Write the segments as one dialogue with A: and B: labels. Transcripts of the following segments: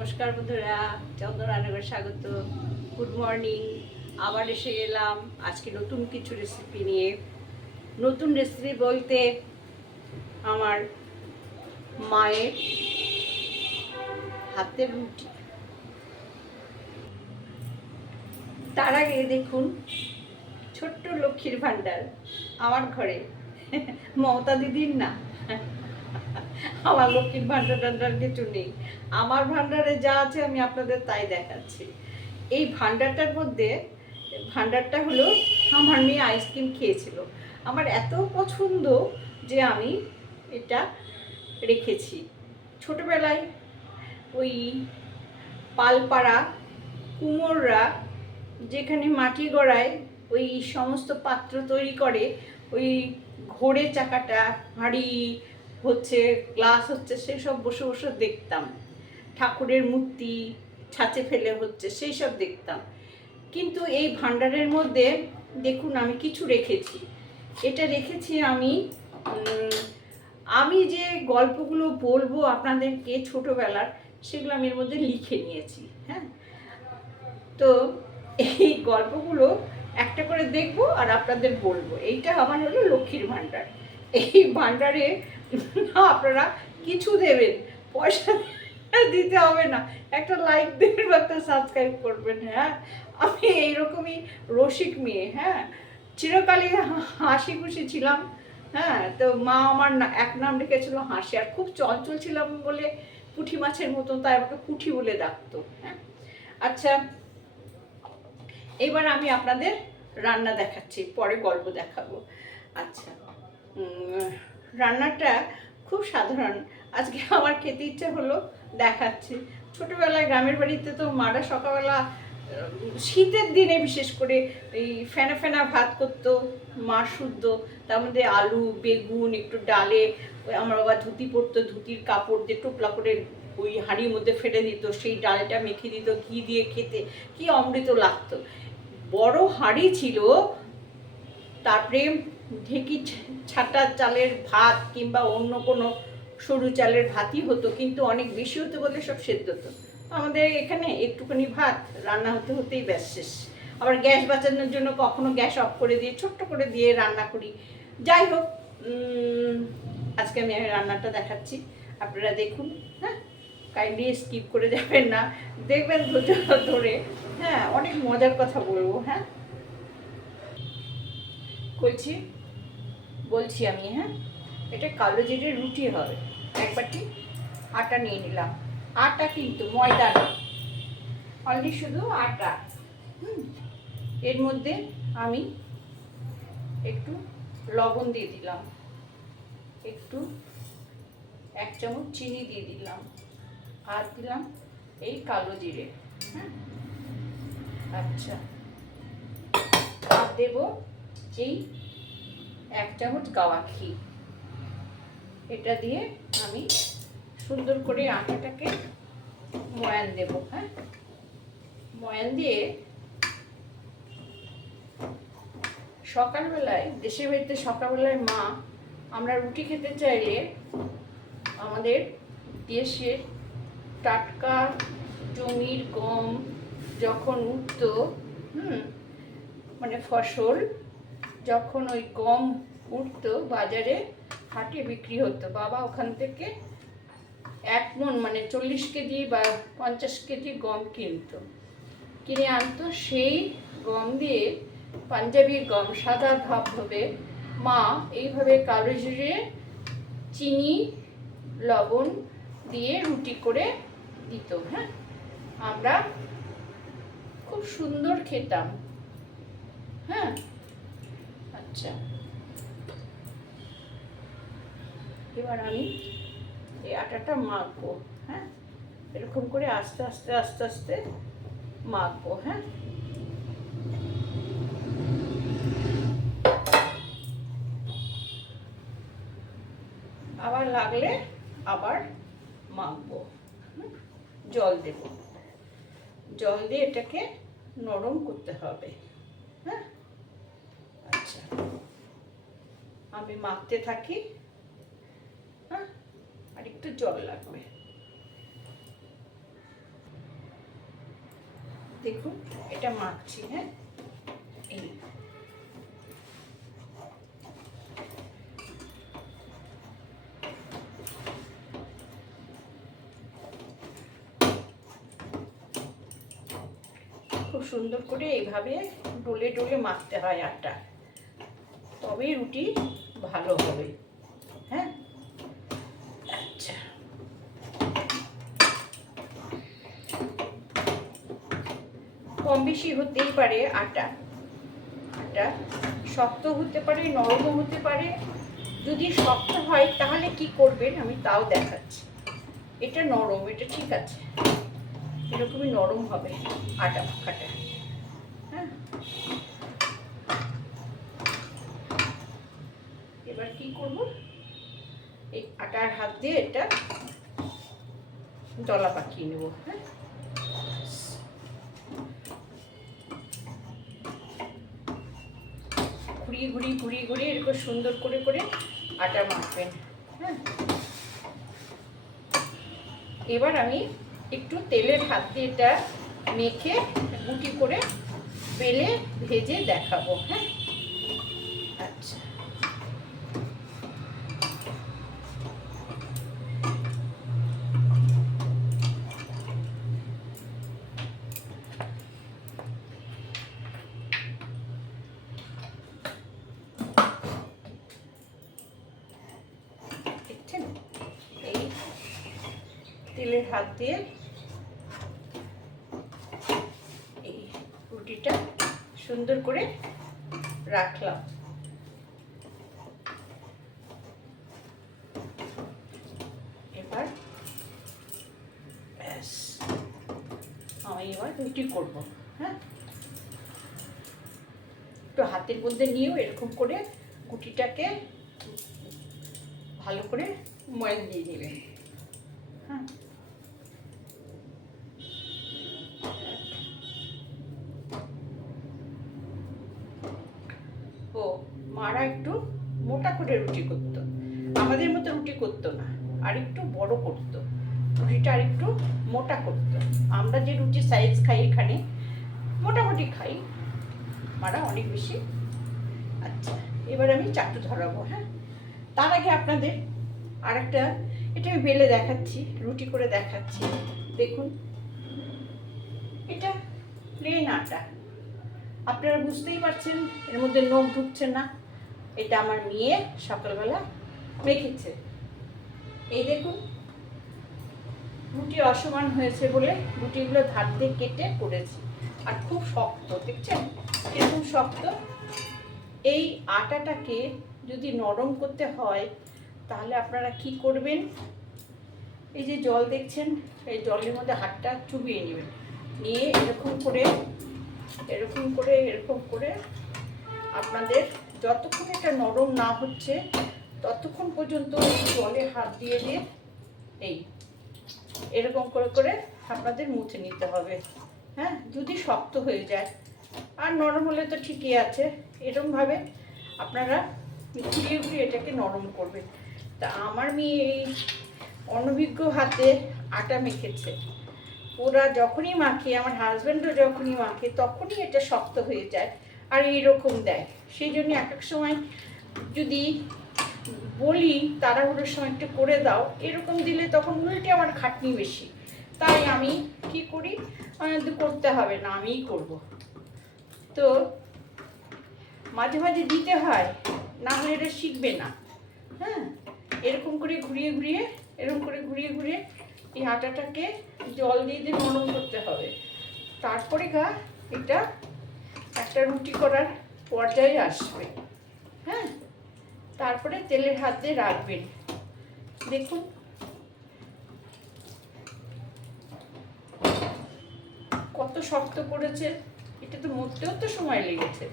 A: নমস্কার বন্ধুরা চন্দ্রনানগর স্বাগত। গুড মর্নিং আবার এসে গেলাম আজকে নতুন কিছু রেসিপি নিয়ে। নতুন রেসিপি বলতে আমার মায়ের হাতের রুটি। তার আগে দেখুন, ছোট্ট লক্ষ্মীর ভাণ্ডার আমার ঘরে। মমতা দিদির না। আমার লক্ষ্মীর ভাণ্ডার টান্ডার কিছু নেই। আমার ভাণ্ডারে যা আছে আমি আপনাদের তাই দেখাচ্ছি। এই ভাণ্ডারটার মধ্যে, ভাণ্ডারটা হলো আমার মেয়ে আইসক্রিম খেয়েছিল। আমার এত পছন্দ যে আমি এটা রেখেছি। ছোটবেলায় ওই পালপাড়া, কুমোররা যেখানে মাটি গড়ায়, ওই সমস্ত পাত্র তৈরি করে, ওই ঘোড়ে চাকাটা, হাঁড়ি হচ্ছে গ্লাস হচ্ছে, সেসব বসে বসে দেখতাম। ঠাকুরের মূর্তি ছাঁচে ফেলে হচ্ছে সেই সব দেখতাম। কিন্তু এই ভাণ্ডারের মধ্যে, দেখুন আমি কিছু রেখেছি। এটা রেখেছি আমি আমি যে গল্পগুলো বলব আপনাদেরকে ছোটোবেলার, সেগুলো আমি এর মধ্যে লিখে নিয়েছি হ্যাঁ? তো এই গল্পগুলো একটা করে দেখব আর আপনাদের বলব। এইটা আমার হলো লক্ষ্মীর ভাণ্ডার। এই ভাণ্ডারে আপনারা কিছু দেবেন। পয়সা দিতে হবে না। একটা লাইক দেবেন বা একটা সাবস্ক্রাইব করবেন হ্যাঁ? আমি এইরকমই রসিক মেয়ে হ্যাঁ? চিরকালই হাসি খুশি ছিলাম হ্যাঁ? তো মা আমার এক নাম রেখেছিল হাসি। আর খুব চঞ্চল ছিলাম বলে পুঁটি মাছের মতন, তাই আমাকে পুঁটি বলে ডাকতো হ্যাঁ? আচ্ছা এবার আমি আপনাদের রান্না দেখাচ্ছি, পরে গল্প দেখাবো। আচ্ছা। রান্নাটা খুব সাধারণ। আজকে আমার খেতে ইচ্ছে হলো দেখাচ্ছি। ছোটোবেলায় গ্রামের বাড়িতে তো মারা সকালবেলা শীতের দিনে বিশেষ করে এই ফেনা ফেনা ভাত করতো, মা শুদ্ধ। তার মধ্যে আলু, বেগুন, একটু ডালে, আমার বাবা ধুতি পরতো, ধুতির কাপড় দিয়ে টোপলা করে ওই হাঁড়ির মধ্যে ফেটে দিত। সেই ডালটা মেখে দিত, ঘি দিয়ে খেতে। কি অমৃত লাগতো। বড় হাঁড়ি ছিল, তারপরে ঢেকি ছাটা চালের ভাত কিংবা অন্য কোনো সরু চালের ভাতই হতো, কিন্তু অনেক বেশি হতো বলে সব সেদ্ধ হতো। আমাদের এখানে একটুখানি ভাত, রান্না হতে হতেই ব্যাস শেষ। আবার গ্যাস বাঁচানোর জন্য কখনো গ্যাস অফ করে দিয়ে, ছোট্ট করে দিয়ে রান্না করি। যাই হোক আজকে আমি রান্নাটা দেখাচ্ছি। আপনারা দেখুন হ্যাঁ? কাইন্ডলি স্কিপ করে যাবেন না। দেখবেন ধৈর্য ধরে হ্যাঁ অনেক মজার কথা বলব হ্যাঁ? বলছি বলছি আমি হ্যাঁ? এটা কালো জিরে রুটি হবে। এক বাটি আটা নিয়ে নিলাম। আটা কিন্তু ময়দা না। অনলি শুধু আটা। হুম? এর মধ্যে আমি একটু লবণ দিয়ে দিলাম। একটু এক চামচ চিনি দিয়ে দিলাম। আর দিলাম এই কালো জিরে। হ্যাঁ? আচ্ছা। আর দেব এই এক চামচ গাওয়া ঘি। এটা দিয়ে আমি সুন্দর করে আটাটাকে ময়ান দেব হ্যাঁ? ময়ান দিয়ে সকালবেলায়, দেশের বাড়িতে সকালবেলায় মা, আমরা রুটি খেতে চাইলে আমাদের দেশের টাটকা, জমির গম যখন উঠতো, হুম মানে ফসল যখন ওই গম উঠতো বাজারে, হাটে বিক্রি হতো। বাবা ওখান থেকে এক মন মানে চল্লিশ কেজি বা পঞ্চাশ কেজি গম কিনতো। কিনে আনতো, সেই গম দিয়ে পাঞ্জাবি গম, সাদা ভাব হবে। মা এইভাবে কালো জিরে, চিনি, লবণ দিয়ে রুটি করে দিত হ্যাঁ? আমরা খুব সুন্দর খেতাম হ্যাঁ? আচ্ছা এবার আমি এই আটাটা মাখবো হ্যাঁ? এরকম করে আস্তে আস্তে আস্তে আস্তে মাখবো হ্যাঁ? আবার লাগলে আবার মাখবো? জল দেব। জল দিয়ে এটাকে নরম করতে হবে হ্যাঁ আচ্ছা আমি মাখতে থাকি হ্যাঁ? আর একটু জল লাগবে। দেখুন, এটা মাখছি হ্যাঁ? এই। খুব সুন্দর করে এইভাবে ডলে ডলে মাখতে হয় আটা। তবেই রুটি ভালো হবে। হ্যাঁ? আচ্ছা। কম বেশি হতেই পারে আটা। আটা শক্ত হতে পারে নরমও হতে পারে। যদি শক্ত হয় তাহলে কি করবেন? আমি তাও দেখাচ্ছি। এটা নরম এটা ঠিক আছে। এরকমই নরম হবে আটা মাখাটা হ্যাঁ এবার কি করব এই আটার হাত দিয়ে এটা দলা পাকিয়ে নেব হ্যাঁ? ঘুরিয়ে ঘুরিয়ে ঘুরিয়ে ঘুরিয়ে এরকম সুন্দর করে করে আটা মাখবেন হ্যাঁ? এবার আমি একটু তেলের হাত দিয়ে এটা মেখে গুটি করে বেলে ভেজে দেখাবো হ্যাঁ আচ্ছা দেখছেন এই তেলের হাত দিয়ে এই রুটিটা সুন্দর করে রাখলাম। এবার ব্যাস, আমি এবার রুটি করব হ্যাঁ? একটু হাতের মধ্যে নিয়েও এরকম করে গুটিটাকে ভালো করে ময়ান দিয়ে নেবেন হ্যাঁ ও মারা একটু মোটা করে রুটি করত আমাদের মতো রুটি করতো না আর একটু বড় করতো, রুটিটা আর একটু মোটা করতো। আমরা যে রুটি সাইজ খাই এখানে, মোটামুটি খাই। মারা অনেক বেশি। আচ্ছা এবার আমি চাটু ধরাবো হ্যাঁ? তার আগে আপনাদের আর একটা এটা আমি বেলে দেখাচ্ছি, রুটি করে দেখাচ্ছি। দেখুন, এটা প্লেন আটা। আপনারা বুঝতেই পারছেন, এর মধ্যে নখ ঢুকছে না। এটা আমার মেয়ে সকালবেলা মেখেছে। এই দেখুন রুটি অসমান হয়েছে বলে রুটিগুলো ধার দিয়ে কেটে করেছি আর খুব শক্ত, দেখছেন? এরকম শক্ত? এই আটাটাকে যদি নরম করতে হয়, তাহলে আপনারা কি করবেন? এই যে জল দেখছেন, এই জলের মধ্যে হাতটা চুবিয়ে নেবেন। নিয়ে এরকম করে এরকম করে এরকম করে আপনাদের যতক্ষণ এটা নরম না হচ্ছে, ততক্ষণ পর্যন্ত এই জলে হাত দিয়ে দিয়ে, এই এরকম করে করে আপনাদের মুছে নিতে হবে। হ্যাঁ যদি শক্ত হয়ে যায়। আর নরম হলে তো ঠিকই আছে। এরকমভাবে আপনারা ঘুরিয়ে ঘুরিয়ে এটাকে নরম করবেন। তা আমার মেয়ে এই অনভিজ্ঞ হাতে আটা মেখেছে। ওরা যখনই মাখে, আমার হাজব্যান্ডও যখনই মাখে, তখনই এটা শক্ত হয়ে যায়। আর এইরকম দেয়। সেই জন্য এক এক সময় যদি বলি, তাড়াহুড়োর সময় একটু করে দাও। এরকম দিলে তখন উল্টে আমার খাটনি বেশি। তাই আমি কি করি? করতে হবে না, আমিই করব। তো মাঝে মাঝে দিতে হয়, না হলে এটা শিখবে না। হ্যাঁ এরকম করে ঘুরিয়ে ঘুরিয়ে, এরকম করে ঘুরিয়ে ঘুরিয়ে এই আটাটাকে জল দিয়ে দিয়ে নরম করতে হবে। তারপরে গা, এটা একটা রুটি করার পর্যায়ে আসবে। হ্যাঁ তারপরে তেলের হাত দিয়ে রাখবেন। দেখুন। কত শক্ত করেছে, এটা তো মরতেও তো সময় লেগেছে।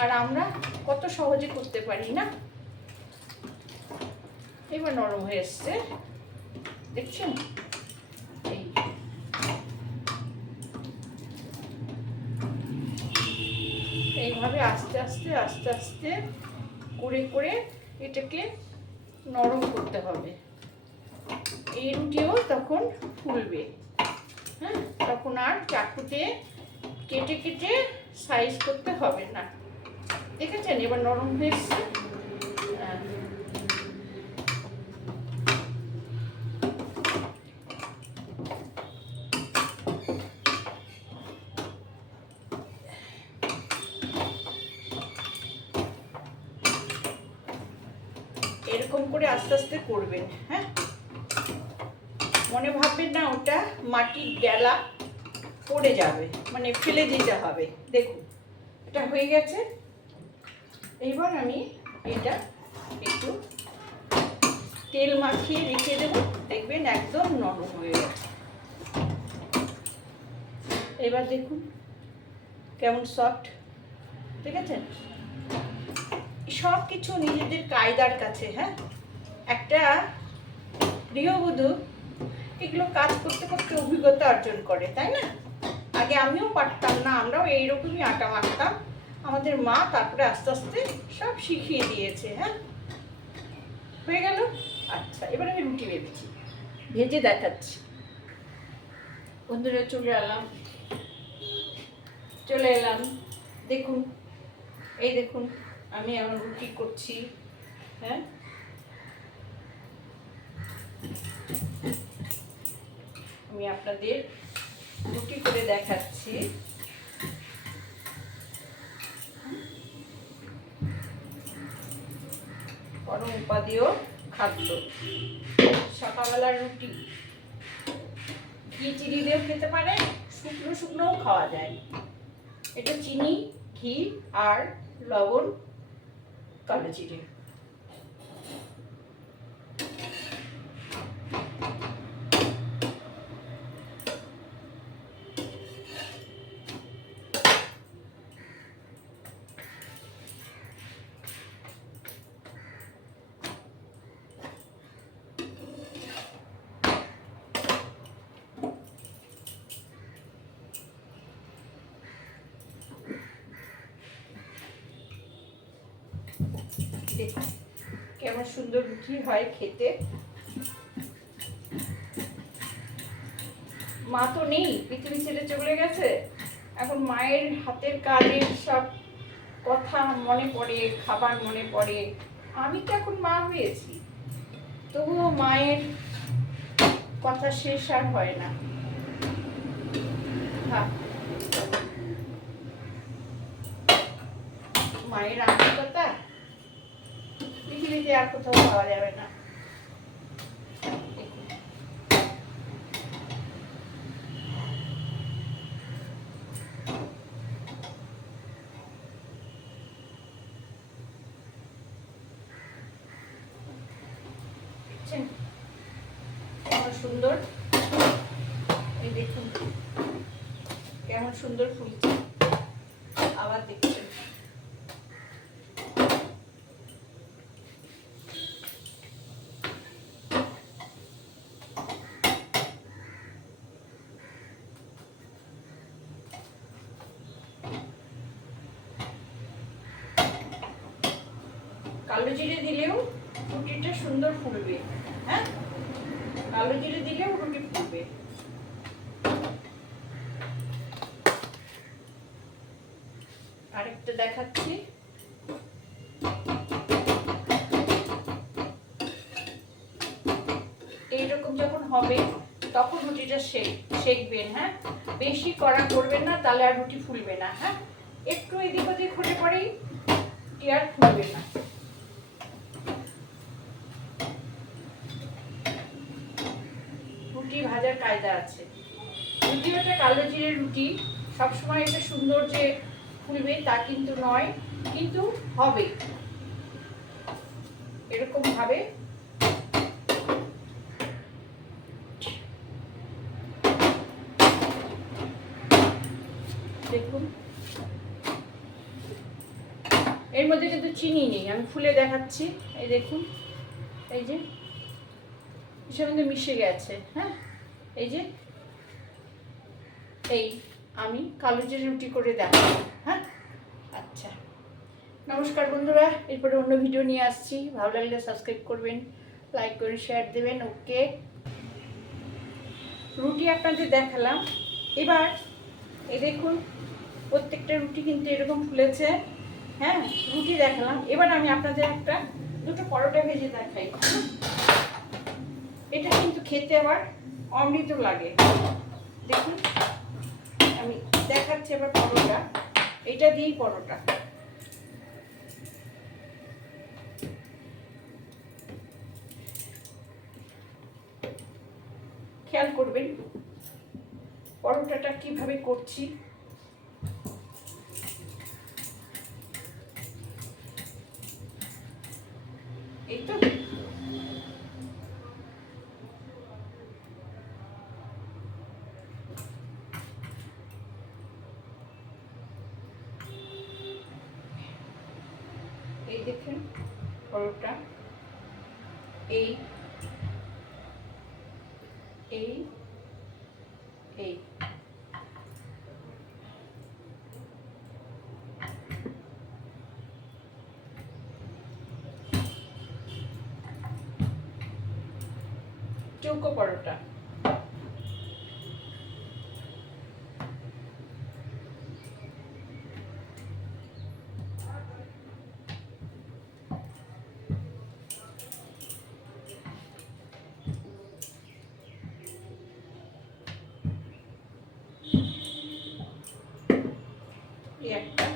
A: আর আমরা কত সহজে করতে পারি, না? এবার নরম হয়ে এসছে। দেখছেন? এইভাবে আস্তে আস্তে আস্তে আস্তে করে করে এটাকে নরম করতে হবে। এই রুটিও তখন ফুলবে। হ্যাঁ তখন আর চাকুতে কেটে কেটে সাইজ করতে হবে না। দেখেছেন? এবার নরম হয়ে। এরকম করে আস্তে আস্তে করবেন হ্যাঁ? মনে ভাববেন না, ওটা মাটির ডেলা পড়ে যাবে মানে ফেলে দিতে হবে। দেখুন, এটা হয়ে গেছে। এইবার আমি এটা একটু তেল মাখিয়ে রেখে দেব। দেখবেন একদম নরম হয়ে গেছে। এবার দেখুন, কেমন সফট ঠিক আছে? সব কিছু নিজেদের কায়দার কাছে হ্যাঁ? একটা গৃহবধূ এগুলো কাজ করতে করতে অভিজ্ঞতা অর্জন করে, তাই না? আগে আমিও পারতাম না, আমরাও এইরকমই আটা মাখতাম। আমাদের মা তারপরে আস্তে আস্তে সব শিখিয়ে দিয়েছে হ্যাঁ? হয়ে গেল? আচ্ছা এবার আমি রুটি ভেবেছি ভেজে দেখাচ্ছি। বন্ধুরা, চলে এলাম। চলে এলাম। দেখুন, এই দেখুন। আমি এখন রুটি করছি হ্যাঁ? আমি আপনাদের রুটি করে দেখাচ্ছি। পরম উপাদেয় খাদ্য। সকালবেলার রুটি। ঘি চিনি দিয়েও খেতে পারে, শুকনো শুকনোও খাওয়া যায়। এটা চিনি, ঘি আর লবণ কালো জিরে দেখুন কেমন সুন্দর রুটি হয় খেতে। মা তো নেই পৃথিবী ছেড়ে চলে গেছে। এখন মায়ের হাতের কাজের সব কথা মনে পড়ে, খাবার মনে পড়ে। আমি তো এখন মা হয়েছি। তবুও মায়ের কথা শেষ আর হয় না হ্যাঁ মায়ের আন্তরিকতা পৃথিবীতে আর কোথাও পাওয়া যাবে না দেখুন। দেখছেন? কেমন সুন্দর এই দেখুন কেমন সুন্দর ফুলছে আবার দেখছেন কালো জিরে দিলেও রুটিটা সুন্দর ফুলবে হ্যাঁ? কালো জিরে দিলেও রুটি ফুলবে আরেকটা দেখাচ্ছি। এইরকম যখন হবে, তখন রুটিটা শেক শেকবেন হ্যাঁ? বেশি কড়া করবেন না, তাহলে আর রুটি ফুলবে না হ্যাঁ? একটু এদিক ওদিক হলে পরেই রুটি আর ফুলবে না। রুটি ভাজার কায়দা আছে। যদিও এটা কালো জিরের রুটি, সবসময় এটা সুন্দর যে ফুলবে তা কিন্তু নয়, কিন্তু হবে। এরকম ভাবে দেখুন। এর মধ্যে কিন্তু চিনি নেই, আমি ফুলে দেখাচ্ছি। এই দেখুন, এই যে এসব মিশে গেছে হ্যাঁ? এই যে, এই আমি কালো জিরে রুটি করে দেখাবো হ্যাঁ? আচ্ছা। নমস্কার বন্ধুরা, এরপরে অন্য ভিডিও নিয়ে আসছি। ভালো লাগলে সাবস্ক্রাইব করবেন লাইক করে শেয়ার দেবেন ওকে রুটি আপনাদের দেখালাম। এবার এই দেখুন, প্রত্যেকটা রুটি কিন্তু এরকম ফুলেছে হ্যাঁ? রুটি দেখালাম। এবার আমি আপনাদের একটা দুটো পরোটা ভেজে দেখাই। এটা কিন্তু খেতে আবার অমৃত লাগে। দেখুন, আমি দেখাচ্ছি আবার পরোটা। এটা দিয়েই পরোটা। খেয়াল করবেন, পরোটাটা কীভাবে করছি এই তো এই দেখুন পরোটা এই এই এই চৌকো পরোটা। একটা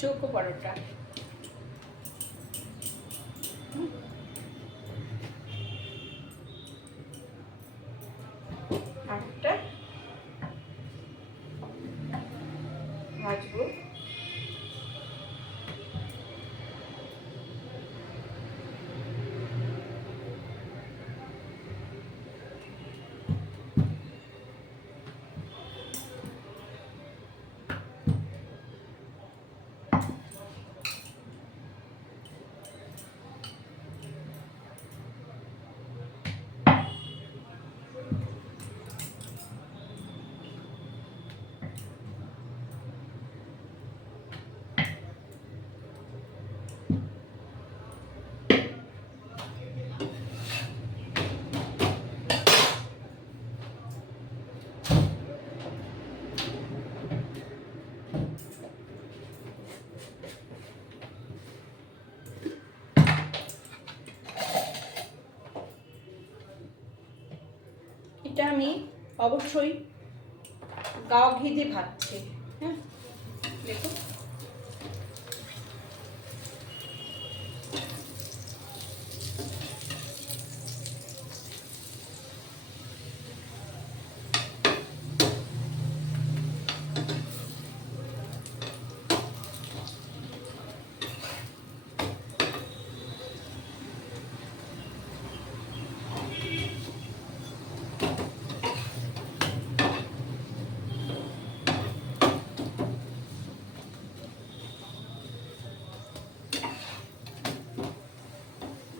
A: চৌকো পরোটা। ভাজবো আমি অবশ্যই গাও ঘি দিয়ে ভাজছি হ্যাঁ দেখুন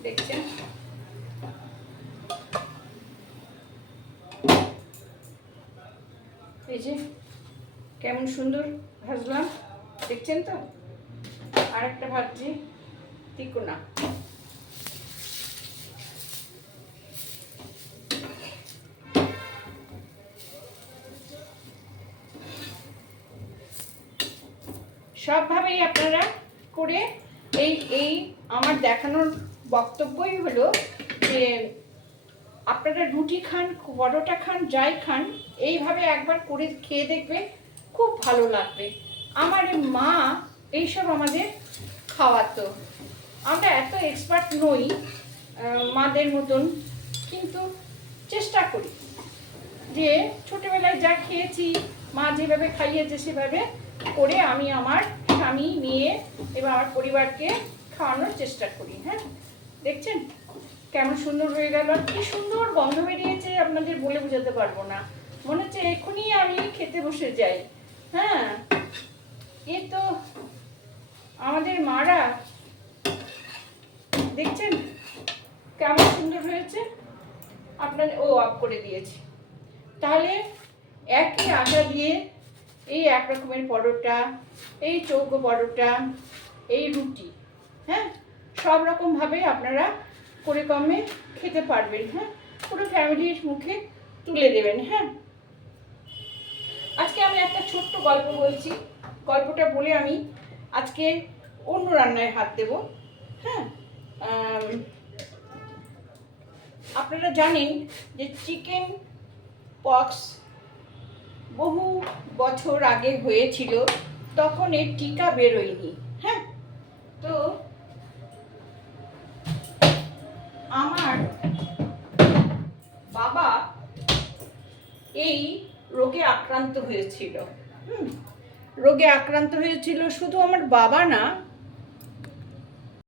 A: দেখছেন এই যে কেমন সুন্দর ভাজলাম, দেখছেন তো? আর একটা ভাজছি, তিকোনা। সবভাবেই আপনারা করে এই এই আমার দেখানোর বক্তব্যই হলো যে আপনারা রুটি খান, পরোটা খান, যাই খান, এইভাবে একবার করে খেয়ে দেখবে খুব ভালো লাগবে। আমার মা এইসব আমাদের খাওয়াতো। আমরা এত এক্সপার্ট নই মাদের মতন, কিন্তু চেষ্টা করি যে ছোটবেলায় যা খেয়েছি, মা যেভাবে খাইয়েছে সেভাবে করে আমি আমার স্বামী, মেয়ে এবং আমার পরিবারকে খাওয়ানোর চেষ্টা করি হ্যাঁ? দেখছেন? কেমন সুন্দর হয়ে গেল। আর কি সুন্দর গন্ধ বেরিয়েছে, আপনাদের বলে বোঝাতে পারব না। মনে হচ্ছে এখনই আমি খেতে বসে যাই। হ্যাঁ এ তো আমাদের মারা। দেখছেন কেমন সুন্দর হয়েছে? আপনার ও অফ করে দিয়েছি। তাহলে একই আটা দিয়ে এই এক রকমের পরোটা, এই চৌকো পরোটা, এই রুটি হ্যাঁ? সব রকমভাবে আপনারা করে কমে খেতে পারবেন হ্যাঁ? পুরো ফ্যামিলির মুখে তুলে দেবেন হ্যাঁ? আজকে আমি একটা ছোট্ট গল্প বলছি। গল্পটা বলে আমি আজকে অন্য রান্নায় হাত দেব। হ্যাঁ? আপনারা জানেন যে চিকেন পক্স বহু বছর আগে হয়েছিল, তখন এর টিকা বেরোয়নি। হ্যাঁ? তো আমার বাবা এই রোগে আক্রান্ত হয়েছিল। রোগে আক্রান্ত হয়েছিল শুধু আমার বাবা না